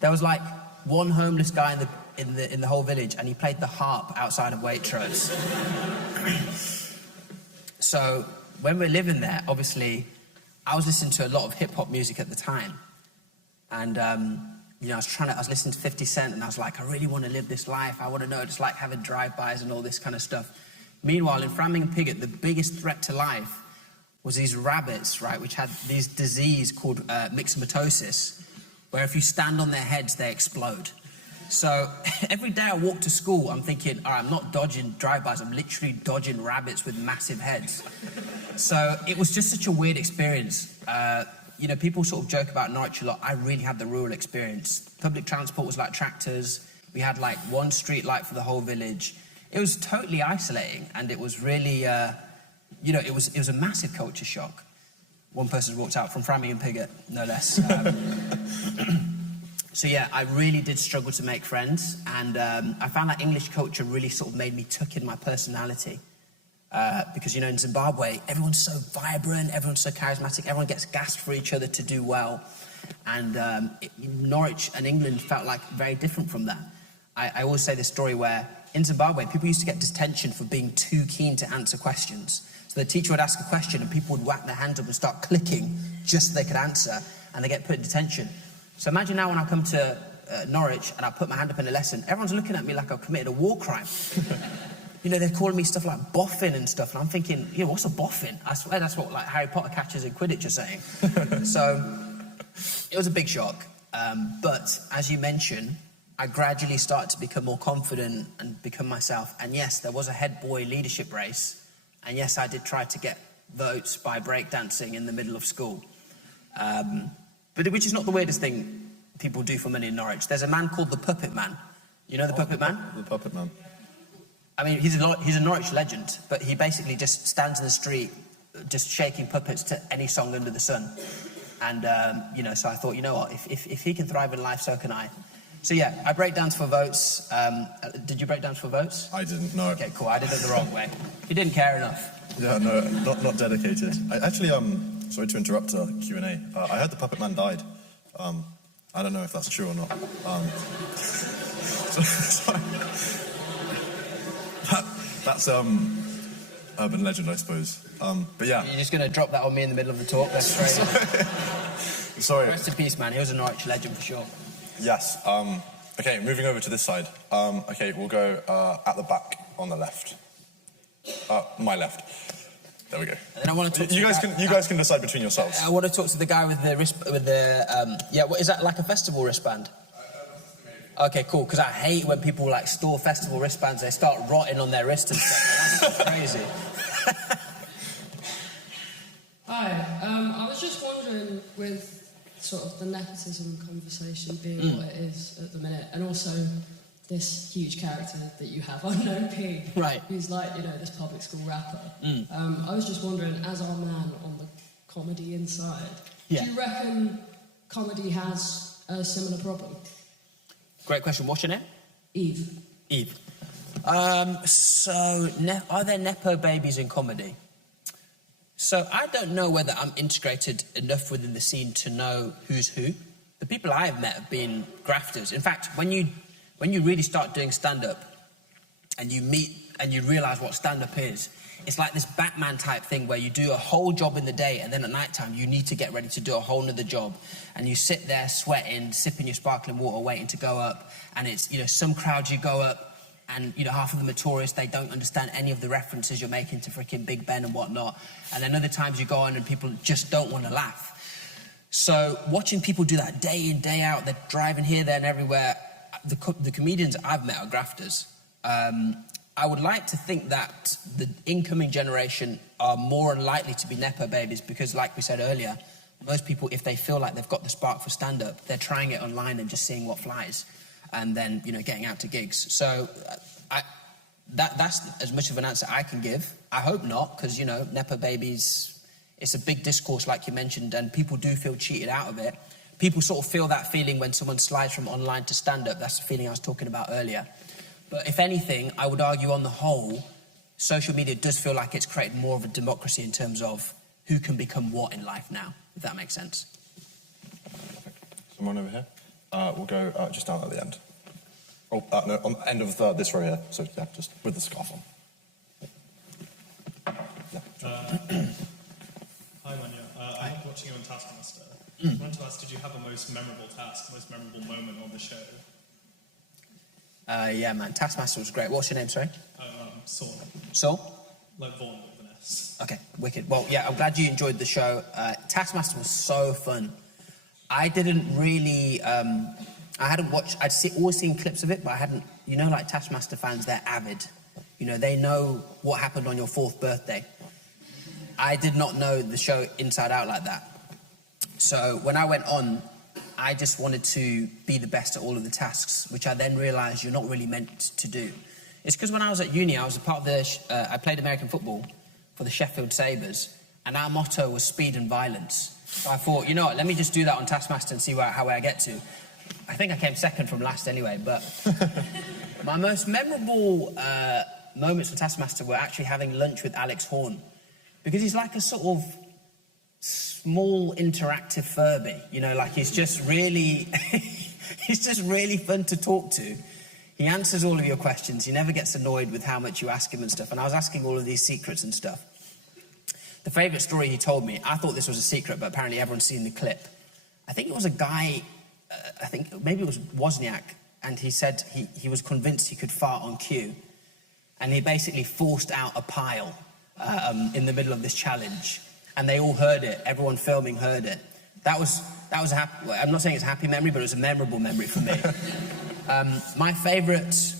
There was like one homeless guy in the whole village, and he played the harp outside of Waitrose. So when we're living there, obviously, I was listening to a lot of hip hop music at the time, and you know, I was listening to 50 Cent, and I was like, I really want to live this life. I want to know what it's like having drive-bys and all this kind of stuff. Meanwhile, in Framingham-Pigott, the biggest threat to life was these rabbits, right, which had this disease called myxomatosis, where if you stand on their heads, they explode. So every day I walk to school, I'm thinking, all right, I'm not dodging drive-bys, I'm literally dodging rabbits with massive heads. So it was just such a weird experience. You know, people sort of joke about Norwich a lot. I really had the rural experience. Public transport was like tractors. We had like one street light for the whole village. It was totally isolating, and it was really... you know, it was a massive culture shock. One person walked out from Framingham-Pigott, no less. So yeah, I really did struggle to make friends, and I found that English culture really sort of made me tuck in my personality. Because, you know, in Zimbabwe, everyone's so vibrant, everyone's so charismatic, everyone gets gassed for each other to do well. And Norwich and England felt like very different from that. I always say this story where in Zimbabwe, people used to get detention for being too keen to answer questions. So the teacher would ask a question and people would whack their hands up and start clicking just so they could answer, and they get put in detention. So imagine now when I come to Norwich and I put my hand up in a lesson, everyone's looking at me like I've committed a war crime. You know, they're calling me stuff like boffin and stuff, and I'm thinking, yeah, what's a boffin? I swear that's what like Harry Potter catchers in Quidditch are saying. So it was a big shock. But as you mentioned, I gradually started to become more confident and become myself. And yes, there was a head boy leadership race. And yes, I did try to get votes by breakdancing in the middle of school. But which is not the weirdest thing people do for money in Norwich. There's a man called the Puppet Man. You know the Puppet Man? The Puppet Man. I mean, he's a Norwich legend, but he basically just stands in the street just shaking puppets to any song under the sun. And, so I thought, you know what, if he can thrive in life, so can I. So yeah, I break dance for votes. Did you break dance for votes? I didn't, no. Okay, cool, I did it the wrong way. You didn't care enough. Yeah, no, not dedicated. I actually, sorry to interrupt Q&A. I heard the Puppet Man died. I don't know if that's true or not. Sorry. That's urban legend, I suppose. But yeah. You're just going to drop that on me in the middle of the talk? That's great. Sorry. Rest in peace, man. He was a Norwich legend for sure. Yes. Okay, moving over to this side. Okay, we'll go at the back on the left. My left. There we go. And then I want to talk to you guys can decide between yourselves. I want to talk to the guy with the what is that, like a festival wristband? Okay, cool, because I hate when people like store festival wristbands, they start rotting on their wrist and stuff. That's crazy. Hi, I was just wondering, with sort of the nepotism conversation being what it is at the minute, and also this huge character that you have, Unknown P, right, who's like, this public school rapper. I was just wondering, as our man on the comedy inside, do you reckon comedy has a similar problem? Great question. What's your name? Eve. Eve. So, are there Nepo babies in comedy? So, I don't know whether I'm integrated enough within the scene to know who's who. The people I have met have been grafters. In fact, when you really start doing stand-up and you meet and you realise what stand-up is, it's like this Batman type thing where you do a whole job in the day and then at night time you need to get ready to do a whole nother job, and you sit there sweating, sipping your sparkling water, waiting to go up, and it's, some crowds you go up and, half of them are tourists, they don't understand any of the references you're making to freaking Big Ben and whatnot, and then other times you go on and people just don't want to laugh. So watching people do that day in, day out, they're driving here, there and everywhere, the comedians I've met are grafters. I would like to think that the incoming generation are more unlikely to be Nepo babies because, like we said earlier, most people, if they feel like they've got the spark for stand-up, they're trying it online and just seeing what flies and then, getting out to gigs. So that's as much of an answer I can give. I hope not, because, Nepo babies, it's a big discourse, like you mentioned, and people do feel cheated out of it. People sort of feel that feeling when someone slides from online to stand-up. That's the feeling I was talking about earlier. But if anything, I would argue on the whole, social media does feel like it's created more of a democracy in terms of who can become what in life now, if that makes sense. Someone over here? We'll go just down at the end. Oh, no, on the end of this row here. So, yeah, just with the scarf on. Yeah. Hi, Munya. I love watching you on Taskmaster. I wanted to ask, did you have a most memorable task, most memorable moment on the show? Yeah, man, Taskmaster was great. What's your name, sorry? Saul. Saul? Like Vaughan with an S. Okay, wicked. Well, yeah, I'm glad you enjoyed the show. Taskmaster was so fun. I didn't really... I hadn't watched... always seen clips of it, but I hadn't... like Taskmaster fans, they're avid. They know what happened on your 4th birthday. I did not know the show inside out like that. So when I went on, I just wanted to be the best at all of the tasks, which I then realised you're not really meant to do. It's because when I was at uni, I was a part of the... I played American football for the Sheffield Sabres, and our motto was speed and violence. So I thought, let me just do that on Taskmaster and see how I get to. I think I came second from last anyway, but my most memorable moments for Taskmaster were actually having lunch with Alex Horne, because he's like a sort of small interactive Furby, like he's just really fun to talk to. He answers all of your questions. He never gets annoyed with how much you ask him and stuff. And I was asking all of these secrets and stuff. The favourite story he told me, I thought this was a secret, but apparently everyone's seen the clip. I think it was a guy, I think maybe it was Wozniak, and he said he was convinced he could fart on cue. And he basically forced out a pile in the middle of this challenge. And they all heard it. Everyone filming heard it. That was a happy... I'm not saying it's a happy memory, but it was a memorable memory for me. My favourite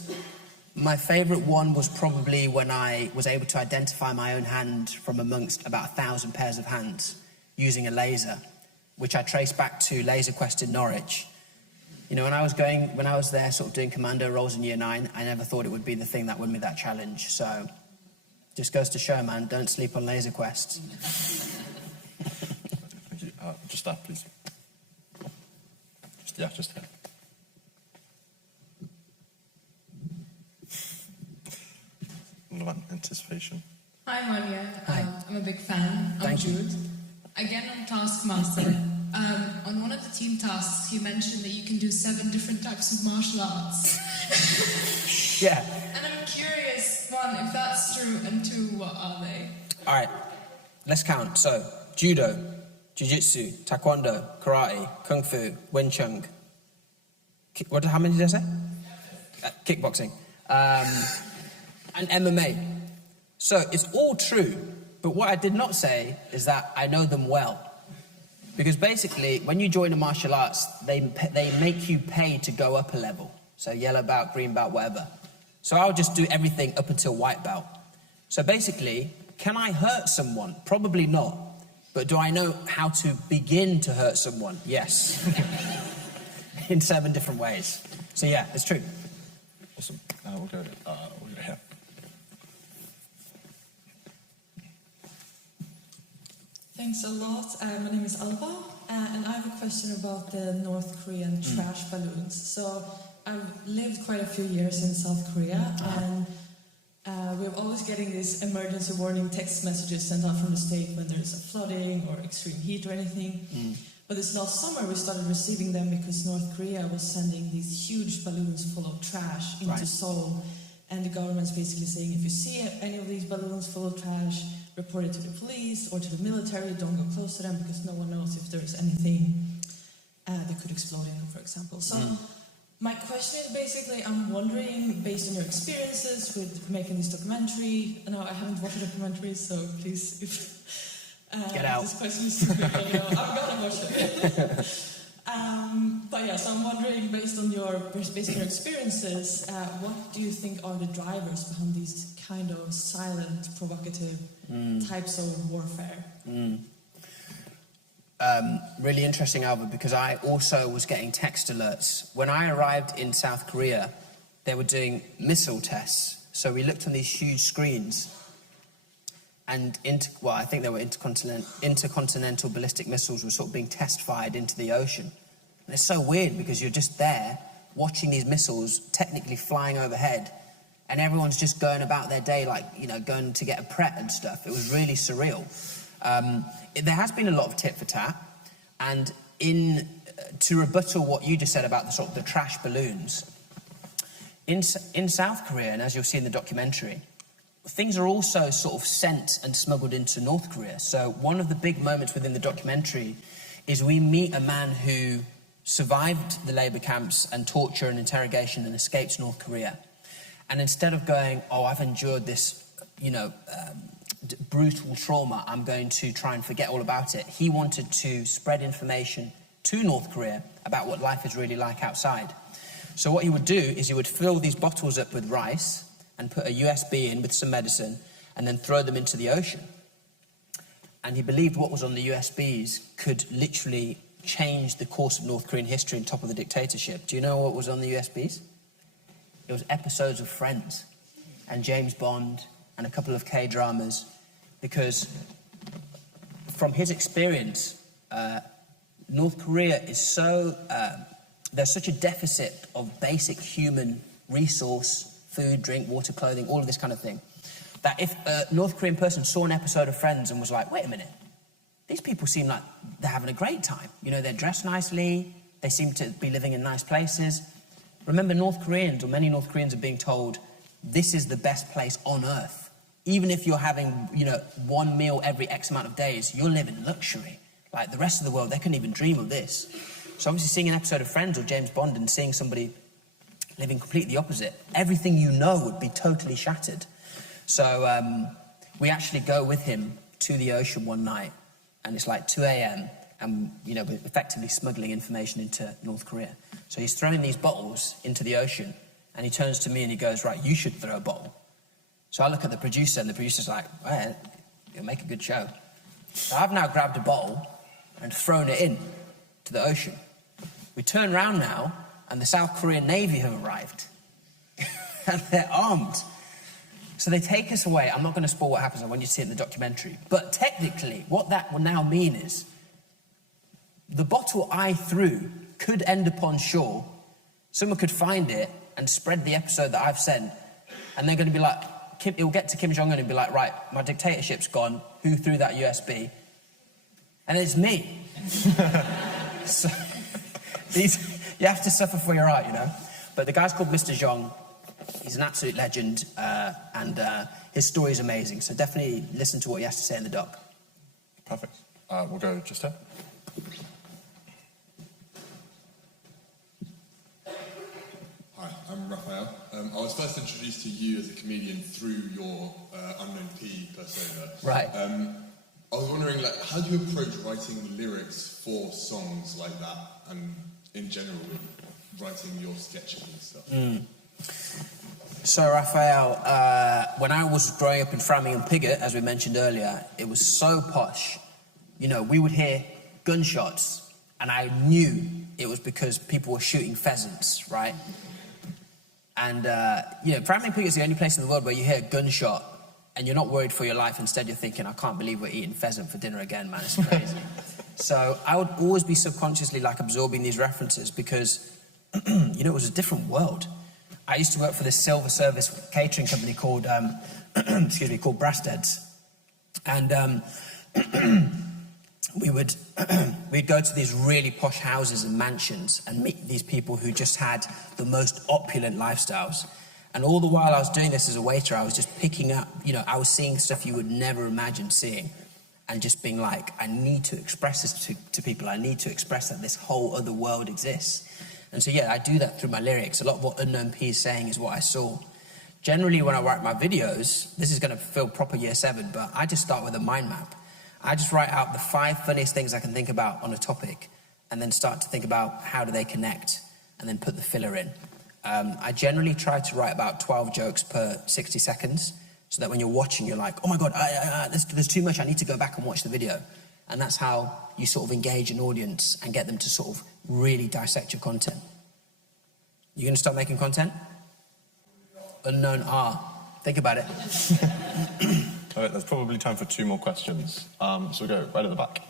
My favourite one was probably when I was able to identify my own hand from amongst about 1,000 pairs of hands using a laser, which I traced back to Laser Quest in Norwich. You know, when I was there sort of doing commando roles in Year 9, I never thought it would be the thing that won me that challenge. So, just goes to show, man, don't sleep on Laser Quest. Thank you. Just that, please. Just here. Anticipation. Hi, Munya. I'm a big fan. I'm Jude. Again, on Taskmaster, on one of the team tasks, you mentioned that you can do 7 different types of martial arts. Yeah. And I'm curious, 1, if that's true, and 2, what are they? All right, let's count. So, judo, jiu-jitsu, taekwondo, karate, kung fu, wing chun. How many did I say? Kickboxing. And MMA. So it's all true, but what I did not say is that I know them well. Because basically, when you join a martial arts, they make you pay to go up a level. So yellow belt, green belt, whatever. So I'll just do everything up until white belt. So basically, can I hurt someone? Probably not. But do I know how to begin to hurt someone? Yes. In 7 different ways. So yeah, it's true. Awesome. We'll go here. Thanks a lot. My name is Alba, and I have a question about the North Korean trash balloons. So I've lived quite a few years in South Korea, and we're always getting these emergency warning text messages sent out from the state when there's a flooding or extreme heat or anything. But this last summer we started receiving them because North Korea was sending these huge balloons full of trash into Seoul. And the government's basically saying, if you see any of these balloons full of trash, report it to the police or to the military. Don't go close to them because no one knows if there's anything that could explode in them, for example. So my question is basically, I'm wondering, based on your experiences with making this documentary, I know I haven't watched the documentary, so please, if get out. This question is too big, I'm gonna watch it. But yeah, so I'm wondering, based on your experiences, what do you think are the drivers behind these kind of silent, provocative types of warfare? Really interesting, Albert, because I also was getting text alerts. When I arrived in South Korea, they were doing missile tests. So we looked on these huge screens, and I think they were intercontinental ballistic missiles were sort of being test-fired into the ocean. And it's so weird because you're just there watching these missiles technically flying overhead, and everyone's just going about their day like, you know, going to get a Pret and stuff. It was really surreal. There has been a lot of tit for tat, and to rebuttal what you just said about the trash balloons, in South Korea, and as you'll see in the documentary, things are also sort of sent and smuggled into North Korea. So one of the big moments within the documentary is we meet a man who survived the labour camps and torture and interrogation and escaped to North Korea. And instead of going, oh, I've endured this, brutal trauma, I'm going to try and forget all about it, he wanted to spread information to North Korea about what life is really like outside. So what he would do is he would fill these bottles up with rice and put a USB in with some medicine and then throw them into the ocean. And he believed what was on the USBs could literally change the course of North Korean history on top of the dictatorship. Do you know what was on the USBs? It was episodes of Friends and James Bond and a couple of K-dramas, because from his experience, North Korea is there's such a deficit of basic human resource, food, drink, water, clothing, all of this kind of thing, that if a North Korean person saw an episode of Friends and was like, wait a minute, these people seem like they're having a great time. You know, they're dressed nicely, they seem to be living in nice places. Remember, North Koreans, or many North Koreans, are being told, this is the best place on earth. Even if you're having, one meal every X amount of days, you're living luxury. Like the rest of the world, they couldn't even dream of this. So obviously seeing an episode of Friends or James Bond and seeing somebody living completely the opposite, everything you know would be totally shattered. So we actually go with him to the ocean one night, and it's like 2 a.m, and, we're effectively smuggling information into North Korea. So he's throwing these bottles into the ocean, And he turns to me and he goes, right, you should throw a bottle. So I look at the producer, and the producer's like, well, you'll make a good show. So I've now grabbed a bottle and thrown it in to the ocean. We turn around now, and the South Korean Navy have arrived. And they're armed. So they take us away. I'm not going to spoil what happens. I want you to see it in the documentary. But technically, what that will now mean is the bottle I threw could end up on shore. Someone could find it and spread the episode that I've sent. And they're going to be like, it will get to Kim Jong-un and be like, right, my dictatorship's gone. Who threw that USB? And it's me. So you have to suffer for your art, you know. But the guy's called Mr. Zhong. He's an absolute legend, and his story is amazing. So definitely listen to what he has to say in the doc. Perfect. We'll go just here. Hi, I'm Raphael. I was first introduced to you as a comedian through your Unknown P persona. Right. I was wondering, like, how do you approach writing lyrics for songs like that, and in general, writing your sketches and stuff? So, Raphael, when I was growing up in Framingham Piggott, as we mentioned earlier, it was so posh. You know, we would hear gunshots, and I knew it was because people were shooting pheasants, right? And, you know, Framingham Piggott's the only place in the world where you hear a gunshot and you're not worried for your life. Instead, you're thinking, I can't believe we're eating pheasant for dinner again, man. It's crazy. So I would always be subconsciously, like, absorbing these references because, you know, it was a different world. I used to work for this silver service catering company called, called Brasted's. And we'd go to these really posh houses and mansions and meet these people who just had the most opulent lifestyles. And all the while I was doing this as a waiter, I was just picking up, you know, I was seeing stuff you would never imagine seeing. And just being like, I need to express this to people. I need to express that this whole other world exists. And so, yeah, I do that through my lyrics. A lot of what Unknown P is saying is what I saw. Generally, when I write my videos, this is going to feel proper year 7, but I just start with a mind map. I just write out the 5 funniest things I can think about on a topic and then start to think about how do they connect and then put the filler in. I generally try to write about 12 jokes per 60 seconds so that when you're watching, you're like, oh my God, there's too much. I need to go back and watch the video. And that's how you sort of engage an audience and get them to sort of really dissect your content. You going to start making content? Unknown R. Think about it. All right, there's probably time for 2 more questions. So we'll go right at the back.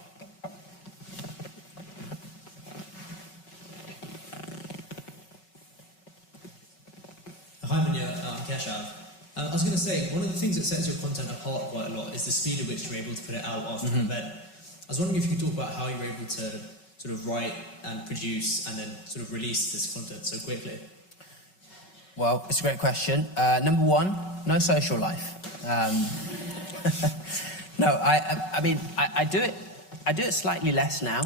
Hi, Munya. I'm Keshav. I was going to say, one of the things that sets your content apart quite a lot is the speed at which you're able to put it out after an event. I was wondering if you could talk about how you're able to sort of write and produce and then sort of release this content so quickly. Well, it's a great question. Number 1, no social life. No, I mean, I do it slightly less now.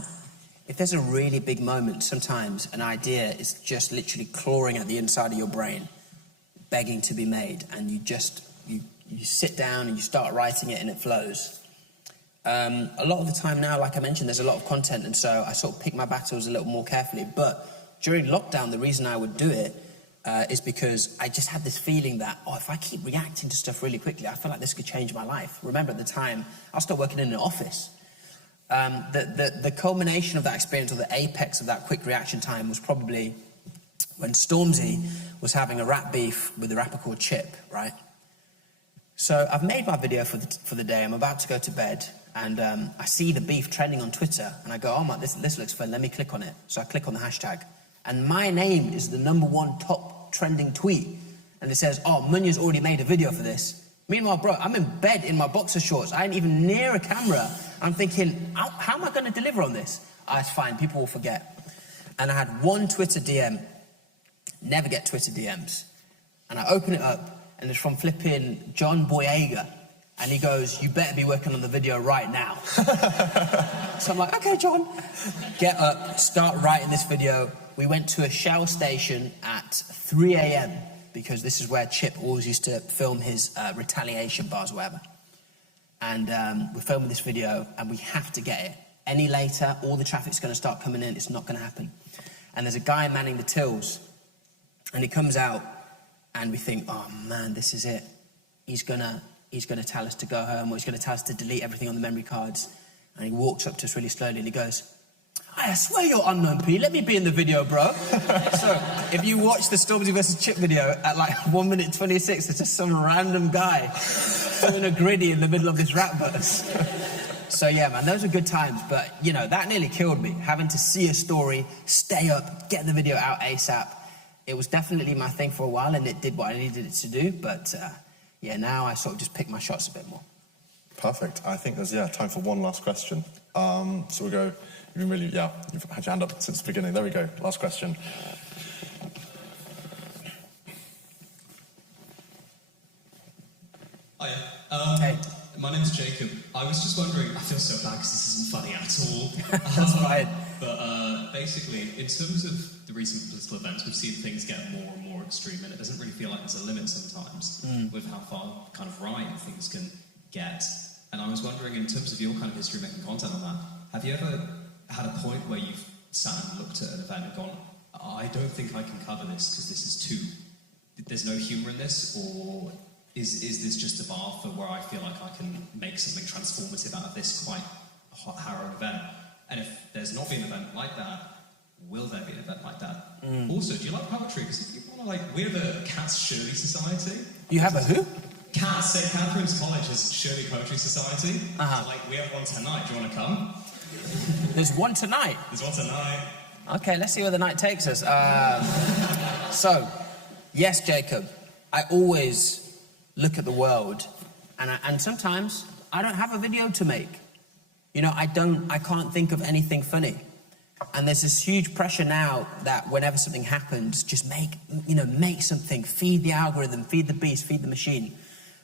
If there's a really big moment, sometimes an idea is just literally clawing at the inside of your brain, begging to be made, and you sit down and you start writing it and it flows. A lot of the time now, like I mentioned, there's a lot of content, and so I sort of pick my battles a little more carefully. But during lockdown, the reason I would do it is because I just had this feeling that, if I keep reacting to stuff really quickly, I feel like this could change my life. Remember, at the time, I was still working in an office. The culmination of that experience, or the apex of that quick reaction time, was probably when Stormzy was having a rap beef with a rapper called Chip, right? So I've made my video for the day. I'm about to go to bed, and I see the beef trending on Twitter, and I go, oh my, this looks fun. Let me click on it. So I click on the hashtag, and my name is the #1 top trending tweet, and it says, oh, Munya's already made a video for this. Meanwhile, bro, I'm in bed in my boxer shorts. I ain't even near a camera. I'm thinking, how am I going to deliver on this? It's fine. People will forget. And I had 1 Twitter DM. Never get Twitter DMs. And I open it up, and it's from flipping John Boyega. And he goes, you better be working on the video right now. So I'm like, okay, John. Get up, start writing this video. We went to a Shell station at 3 a.m. because this is where Chip always used to film his retaliation bars or whatever. And we're filming this video, and we have to get it. Any later, all the traffic's going to start coming in. It's not going to happen. And there's a guy manning the tills, and he comes out, and we think, oh man, this is it. He's gonna tell us to go home, or he's gonna tell us to delete everything on the memory cards. And he walks up to us really slowly and he goes, I swear you're unknown P, let me be in the video, bro. So, if you watch the Stormzy vs. Chip video at like 1 minute 26, there's just some random guy doing a griddy in the middle of this rap verse. So yeah, man, those were good times, but you know, that nearly killed me. Having to see a story, stay up, get the video out ASAP. It was definitely my thing for a while, and it did what I needed it to do, but yeah, now I sort of just pick my shots a bit more. Perfect. I think there's, time for one last question. So we'll go, you've had your hand up since the beginning. There we go, last question. Hiya. Hey. My name's Jacob. I was just wondering, I feel so bad because this isn't funny at all. That's right. But basically, in terms of the recent political events, we've seen things get more and more extreme, and it doesn't really feel like there's a limit sometimes with how far kind of right things can get. And I was wondering, in terms of your kind of history making content on that, have you ever had a point where you've sat and looked at an event and gone, I don't think I can cover this because this is too, there's no humour in this, or is this just a bar for where I feel like I can make something transformative out of this quite harrowing event? And if there's not been an event like that, will there be an event like that? Also, do you like poetry? Because if you want to, we have a Cats Shirley Society. You have a who? Cats, St. Catherine's College has Shirley Poetry Society. Uh-huh. So, we have one tonight. Do you want to come? There's one tonight? There's one tonight. Okay, let's see where the night takes us. So, yes, Jacob, I always look at the world, and sometimes I don't have a video to make. You know, I can't think of anything funny. And there's this huge pressure now that whenever something happens, just make something, feed the algorithm, feed the beast, feed the machine.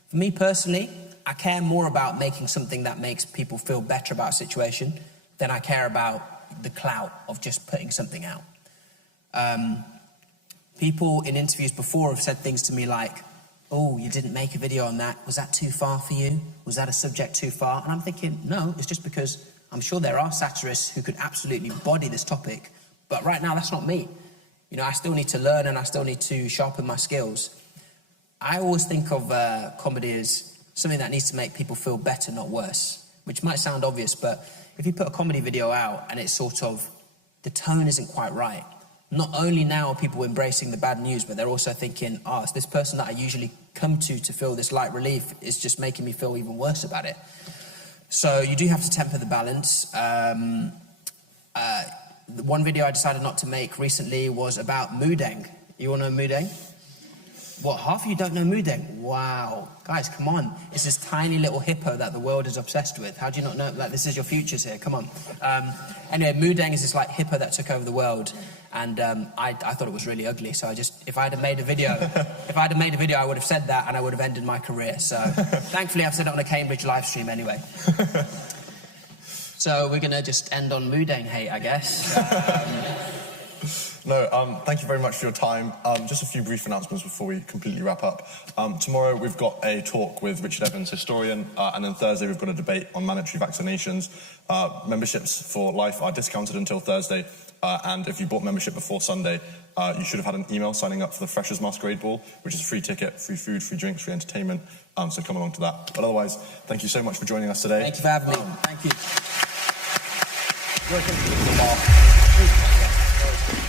For me personally, I care more about making something that makes people feel better about a situation than I care about the clout of just putting something out. People in interviews before have said things to me like, oh, you didn't make a video on that. Was that too far for you? Was that a subject too far? And I'm thinking, no, it's just because I'm sure there are satirists who could absolutely body this topic, but right now that's not me. You know, I still need to learn and I still need to sharpen my skills. I always think of comedy as something that needs to make people feel better, not worse, which might sound obvious, but if you put a comedy video out and it's sort of, the tone isn't quite right, not only now are people embracing the bad news, but they're also thinking, it's this person that I usually come to feel this light relief is just making me feel even worse about it. So you do have to temper the balance. The one video I decided not to make recently was about Mudeng. You all know Mudeng? What, half of you don't know Mudeng? Wow. Guys, come on. It's this tiny little hippo that the world is obsessed with. How do you not know? Like, this is your futures here. Come on. Anyway, Mudeng is this, hippo that took over the world. And I thought it was really ugly. So if I'd have made a video, I would have said that and I would have ended my career. So thankfully, I've said it on a Cambridge live stream anyway. So we're going to just end on Mudeng hate, I guess. No, thank you very much for your time. Just a few brief announcements before we completely wrap up. Tomorrow we've got a talk with Richard Evans, historian, and then Thursday we've got a debate on mandatory vaccinations. Memberships for life are discounted until Thursday, and if you bought membership before Sunday, you should have had an email signing up for the Freshers Masquerade Ball, which is a free ticket, free food, free drinks, free entertainment, so come along to that. But otherwise, thank you so much for joining us today. Thank you for having me. Thank you.